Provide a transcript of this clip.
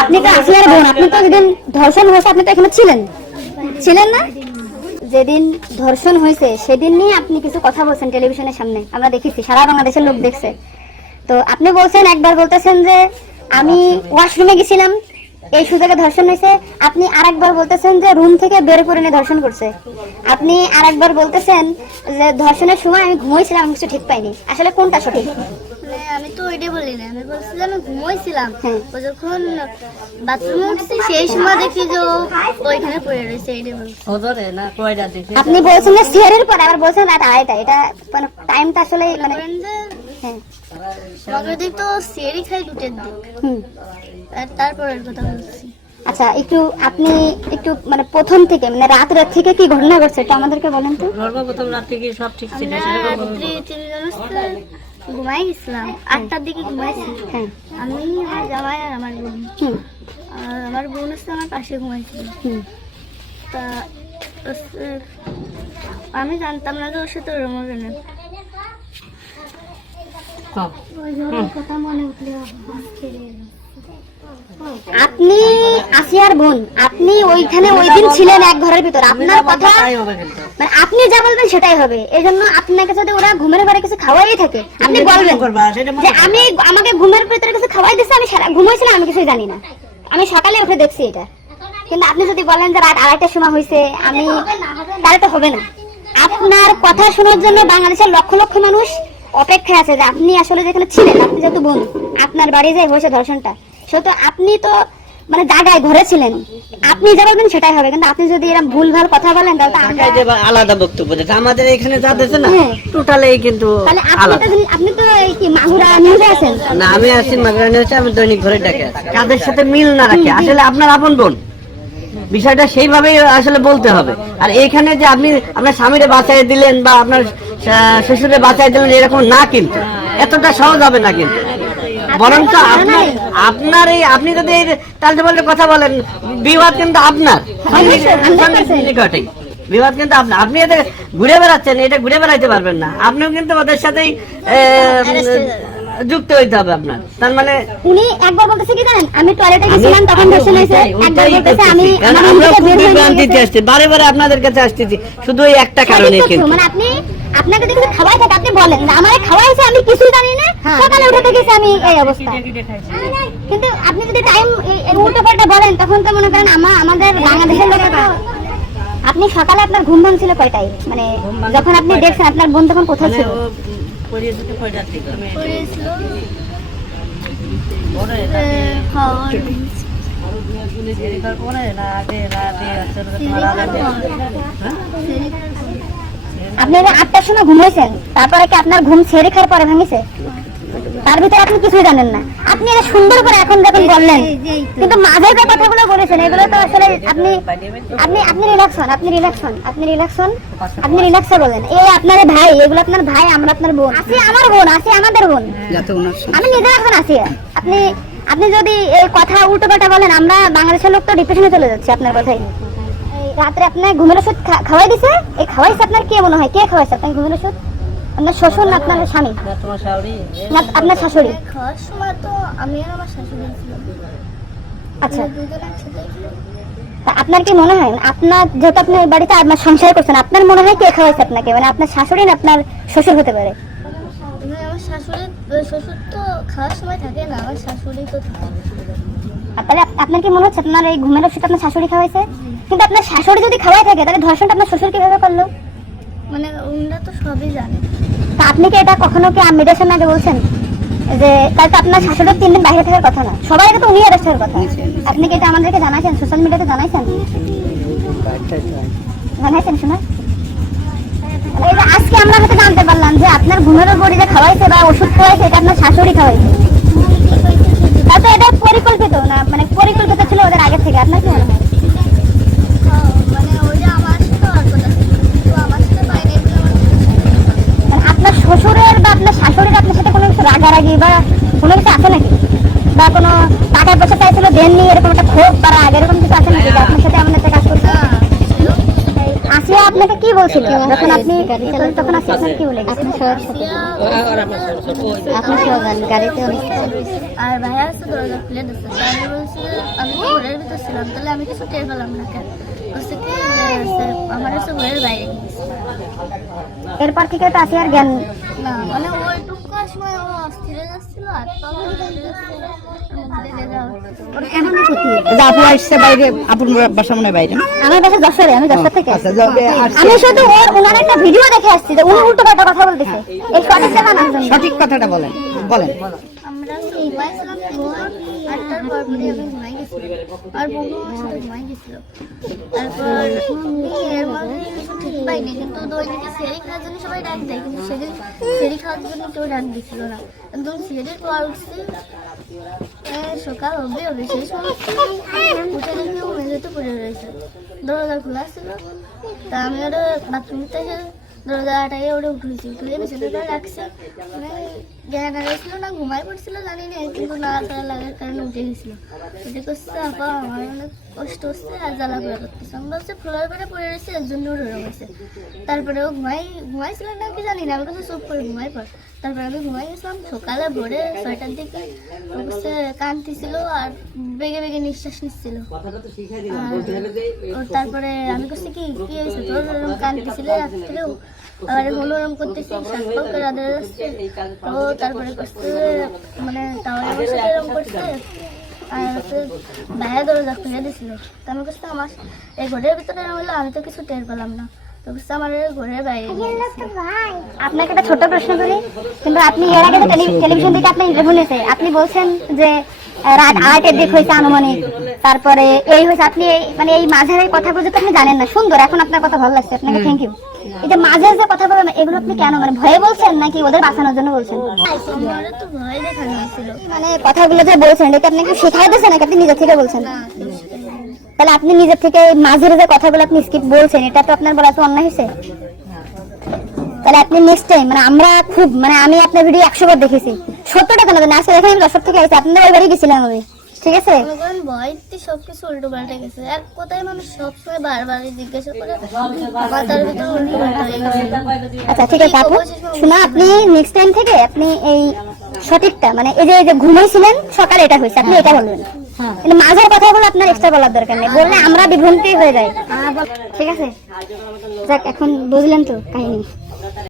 আপনি তো আসিয়ার বোন, আপনি তো যেদিন ধর্ষণ হয়েছে আপনি তো এখানে ছিলেন ছিলেন না? যেদিন ধর্ষণ হয়েছে সেদিন নিয়ে আপনি কিছু কথা বলছেন টেলিভিশনের সামনে, আমরা দেখেছি, সারা বাংলাদেশের লোক দেখছে। তো আপনি বলছেন, একবার বলতেছেন যে আমি ওয়াশরুমে গেছিলাম এই সুযোগে ধর্ষণ হয়েছে, আপনি আরেকবার বলতেছেন যে রুম থেকে বের করে নিয়ে ধর্ষণ করছে, আপনি আরেকবার বলতেছেন যে ধর্ষণের সময় আমি ঘুমোইছিলাম, আমি কিছু ঠিক পাইনি। আসলে কোনটা সঠিক? আমি তো ওইটাই বলি না, আমি বলছিলাম আমি ঘুমোইছিলাম। ও যখন বাথরুমে উঠছি সেই সময় দেখি যে ওইখানে পড়ে রয়েছে, এইটাই বলছি। আপনি বলছেন যে সিয়ারের পর, আবার বলছেন রাত 2:30, এটা মানে টাইমটা আসলে মানে হ্যাঁ মগরদিক তো সিয়ারি খাই দুটের দিক, আর তারপরের কথা বলছি। আচ্ছা, একটু আপনি একটু মানে প্রথম থেকে মানে রাত থেকে কি ঘটনা ঘটছে এটা আমাদেরকে বলেন তো। সর্বপ্রথম রাত থেকে সব ঠিক ছিল, ঘুমাই গেছিলাম 8টার দিকে ঘুমাইছি। হ্যাঁ, আমি, আমার জামাই আর আমার বোন, আর আমার বোন হচ্ছে আমার পাশে ঘুমাইছিল। তা আমি জানতাম না যে ওর সাথে ওরম হবে না। আপনি আসিয়ার বোন, আপনি ওইখানে ওই দিন ছিলেন এক ঘরের ভিতর, আপনার কথা মানে আপনি যা বলবেন সেটাই হবে। এই জন্য আপনাকে যদি ওরা ঘুমের ঘরে কিছু খাওয়াই থাকে আপনি বলবেন যে আমি আমাকে ঘুমের ভিতরে কিছু খাওয়াই দিচ্ছে, আমি সারা ঘুমাইছিলাম, আমি কিছুই জানি না, আমি সকালে উঠে দেখছি এটা। কিন্তু আপনি যদি বলেন যে রাত 2:30টার সময় হয়েছে আমি, তাহলে তো হবে না। আপনার কথা শোনার জন্য বাংলাদেশের লক্ষ লক্ষ মানুষ অপেক্ষায় আছে যে আপনি আসলে যেখানে ছিলেন, আপনি যেহেতু বোন, আপনার বাড়ি যাই হয়েছে ধর্ষণটা, সেহেতু আপনি তো মানে জায়গায় ঘরে ছিলেন, আপনি যা বলবেন সেটাই হবে। কিন্তু আপনি যদি এরকম ভুলভাল কথা বলেন তাহলে তো আমরা আলাদা বক্তব্য দিতে, আমাদের এখানে যা দিচ্ছে না টোটালি কিন্তু আলাদা। আপনি তো এই কি মাগুরা নিউজে আছেন না, আমি আছি মাগুরা নিউজে, আমি দৈনিক ঘরে ডাকে আছি। কাদের সাথে মিল না রাখে, আসলে আপনার আপন বোন, বিষয়টা সেইভাবেই আসলে বলতে হবে। আর এইখানে যে আপনি আপনার স্বামীরে বাঁচাই দিলেন বা আপনার শ্বশুরে বাঁচাই দিলেন এরকম না, কিন্তু এতটা সহজ হবে না। কিন্তু বরঞ্চ আপনার এই আপনি যদি এই তালতে বলতে কথা বলেন, বিবাদ কিন্তু আপনার নিকটেই, বিবাদ কিন্তু আপনার। আপনি এদের ঘুরে বেড়াচ্ছেন, এটা ঘুরে বেড়াইতে পারবেন না, আপনিও কিন্তু ওদের সাথেই যুক্ত হইতে হবে আপনার। তার মানে উনি একবার বলতেছে কি জানেন, আমি টয়লেটে গেছিলাম তখন ধর্ষণ হয়েছে, একবার বলতেছে আমি আমার রুম থেকে বের হয়ে বিভ্রান্তিতে আসছে, বারে বারে আপনাদের কাছে আসতেছি শুধু এই একটা কারণে। কিন্তু মানে আপনি আপনাকে দেখে খাওয়াই থাকে, আপনি বলেন যে আমারে খাওয়াইছে আমি কিছুই জানি না, সকালে উঠে দেখেছি আমি এই অবস্থা। কিন্তু আপনি যদি টাইম উল্টো পাল্টা বলেন তখন তো মনে করেন আমাদের বাংলাদেশের লোকেরা, আপনি সকালে আপনার ঘুম ভাঙছিল কয়টায়, মানে যখন আপনি দেখছেন আপনার বোন তখন কোথায় ছিল? আপনি 8টার সময় ঘুমাইছেন, তারপরে কি আপনার ঘুম ছেড়ে খাওয়ার পরে ভাঙিছে? তার ভিতরে আপনি কিছুই জানেন না। আপনি এটা সুন্দর করে এখন যখন বললেন, কিন্তু মাঝের যে কথাগুলো বলেছেন এগুলো তো আসলে আপনি আপনি আপনি রিল্যাক্স হন, আপনি রিল্যাক্স হন, আপনি রিল্যাক্স হন, আপনি রিল্যাক্সে বলেন। এই আপনার ভাই, এগুলো আপনার ভাই, আমরা আপনার বোন, আসি আমার বোন, আসি আমাদের বোন, আমি নিজে এখন আসি। আপনি আপনি যদি এই কথা উল্টো পাল্টা বলেন, আমরা বাংলাদেশের লোক তো ডিপ্রেশনে চলে যাচ্ছে আপনার কথাই। রাত্রে আপনার ঘুমের ওষুধ খাওয়াই দিছে, এই খাওয়াইছে আপনার কে মনে হয়, কে খাওয়াইছে আপনার ঘুমের ওষুধ? আপনার শ্বশুর না আপনার স্বামী না আপনার শাশুড়ি? খাওয়ার সময় তো আমি আর আমার শাশুড়ি ছিলাম। আচ্ছা, দুজন একসাথে ছিলাম। তা আপনার কি মনে হয়, আপনার যেহেতু আপনি বাড়িতে আপনার সংসার করছেন, আপনার মনে হয় কে খাওয়াইছে আপনাকে, মানে আপনার শাশুড়ি না আপনার শ্বশুর হতে পারে? আমার শ্বশুর তো খাওয়ার সময় থাকে না, আমার শাশুড়ি তো থাকে। তাহলে আপনার কি মনে হচ্ছে আপনার এই ঘুমের ওষুধ আপনার শাশুড়ি খাওয়াইছে? কিন্তু আপনার শাশুড়ি যদি খাওয়াই থাকে তাহলে ধর্ষণটা আপনার শ্বশুর কিভাবে করলো? মানে ওনারা তো সবই জানে। তা আপনি কি এটা কখনো কি মিডিয়ার সামনে আগে বলছেন যে তাহলে তো আপনার শাশুড়ির 3 দিন বাইরে থাকার কথা না, সবাই তো উনি অ্যারেস্ট হওয়ার কথা? আপনি কি এটা আমাদেরকে জানাইছেন, সোশ্যাল মিডিয়াতে জানাইছেন? জানাইছেন শোনা? এই যে আজকে আমরা হয়তো জানতে পারলাম যে আপনার ঘুমের উপর যে খাওয়াইছে বা ওষুধ খাওয়াইছে এটা আপনার শাশুড়ি খাওয়াইছে, তাহলে এটা পরিকল্পিত না, মানে পরিকল্পিত ছিল ওদের আগে থেকে, আপনার কি মনে হয়? মানে ওই যে আমার সাথে আর কথা ছিল, কিন্তু আমার সাথে বাইরে মানে আপনার শ্বশুরের বা আপনার শাশুড়ির আপনার সাথে কোনো কিছু রাগারাগি বা কোনো কিছু আছে নাকি, বা কোনো টাকা পয়সা চাইছিল দেন নি, এরকম একটা ক্ষোভ বা রাগ এরকম কিছু আছে নাকি আপনার সাথে আমাদের কাজ করছে? আসিয়া আপনাকে কি বলছিল যখন আপনি তখন আসিয়া আপনার কি বলে গেছে? আর ভাইয়া আছে দরজা খুলে দিচ্ছে, আমি বলছি করতেছিলাম, তাহলে আমি কিছু টের পেলাম না কেন? বলছে কি যে আমার হচ্ছে ঘরের বাইরে নিয়ে গেছে। এরপর থেকে তো আসিয়ার জ্ঞান না মানে ওইটুকু সময় ও অস্থির হয়ে যাচ্ছিল, আর তখন এমন সত্যি যে আপু আসছে বাইরে, আপুর বাসা মনে হয় বাইরে না? আমার বাসা যশোরে, আমি যশোর থেকে আচ্ছা, আমি শুধু ওনার একটা ভিডিও দেখে আসছি যে উনি উল্টো পাল্টা কথা বলতেছে, এই সঠিকটা জানার জন্য। সঠিক কথাটা বলেন বলেন। আমরা ঘুমাইছিলাম, 8টার পর পরে আমি ঘুমাই গেছিলাম, আর বউ আমার সাথে ঘুমাই গেছিল। তারপর এর মধ্যে কিছু ঠিক পাইনি, কিন্তু দৈনিক সেরি খাওয়ার জন্য সবাই ডাক দেয়, কিন্তু সেদিন সেরি খাওয়ার জন্য কেউ ডাক দিছিল না। একদম সেরির পর উঠছি, সকাল হবে সেই সময় উঠে দেখি ও মেঝেতে পড়ে রয়েছে, দরজা খোলা ছিল। তা আমি ওটা বাথরুম থেকে দরজাটাকে ওটা উঠেছি, উঠে বিছানাটা রাখছি, মানে জ্ঞান হারাইছিল না ঘুমাই পড়ছিল জানি না, কিন্তু না তারা লাগার কারণে উঠে গেছিল। উঠে করছে আপা আমার অনেক কষ্ট হচ্ছে আর জ্বালা করে করতেছে। আমি বলছি ফ্লোর পেটে পড়ে রয়েছে, এর জন্য ওটা রয়েছে। তারপরে ও ঘুমাইছিল না কি জানি না, আমি কাছে চুপ করে ঘুমাই পড়। তারপরে আমি ঘুমাই গেছিলাম, সকালে ভোরে 6টার দিকে হচ্ছে কাঁদতেছিল আর বেগে বেগে নিঃশ্বাস নিচ্ছিল। তারপরে আমি করছি কি কি হয়েছে তোর, এরকম কাঁদতেছিল রাত্রেও, আর মনোরম করতেছি, শ্বাসটাও করে আদরে যাচ্ছে। তো তারপরে করছে মানে তাহলে আমার সাথে এরকম করছে, আর হচ্ছে বাইরে দরজা খুলে দিছিল। তো আমি করছি আমার এই ঘরের ভিতরে হলো, আমি তো কিছু টের পেলাম না। তো করছে আমার ঘরের বাইরে নিয়ে গেছে। আপনাকে একটা ছোট প্রশ্ন করি, কিন্তু আপনি এর আগে টেলিভিশন থেকে আপনি ইন্টারভিউ নিয়েছে, আপনি বলছেন যে রাত 8-এর দিক হয়েছে আনুমানিক, তারপরে এই হয়েছে, আপনি মানে এই মাঝের এই কথাগুলো তো আপনি জানেন না। সুন্দর, এখন আপনার কথা ভালো লাগছে, আপনাকে থ্যাংক ইউ। এটা মাঝের যে কথা বলেন এগুলো আপনি কেন, মানে ভয়ে বলছেন নাকি ওদের বাঁচানোর জন্য বলছেন? আমার তো ভয় দেখানো হয়েছিল। মানে কথাগুলো যে বলছেন এটা আপনি কি শেখাই দিয়েছেন নাকি আপনি নিজের থেকে বলছেন? না, তাহলে আপনি নিজের থেকে মাঝের যে কথাগুলো আপনি স্কিপ বলছেন, এটা তো আপনার বলা তো অন্যায় হয়েছে। তাহলে আপনি নেক্সট টাইম, মানে আমরা খুব, মানে আমি আপনার ভিডিও 100 বার দেখেছি, 70টা কেন না, আজকে দেখেন আমি 10 থেকে আসছি, আপনাদের ওই বাড়ি গেছিলাম আমি, ঠিক আছে? ভয়তে সবকিছু উল্টো পাল্টে গেছে। এক কথায় মানুষ সবসময় বারবার জিজ্ঞাসা করে মাথার ভিতরে উল্টো পাল্টা হয়ে গেছে। আচ্ছা ঠিক আছে আপু, শোনা আপনি নেক্সট টাইম থেকে আপনি এই সঠিকটা, মানে এই যে ঘুমাইছিলেন সকালে এটা হয়েছে, আপনি এটা বলবেন, কিন্তু মাঝের কথাগুলো আপনার এক্সট্রা বলার দরকার নেই, বললে আমরা বিভ্রান্তি হয়ে যাই, ঠিক আছে? যাক, এখন বুঝলেন তো কাহিনী।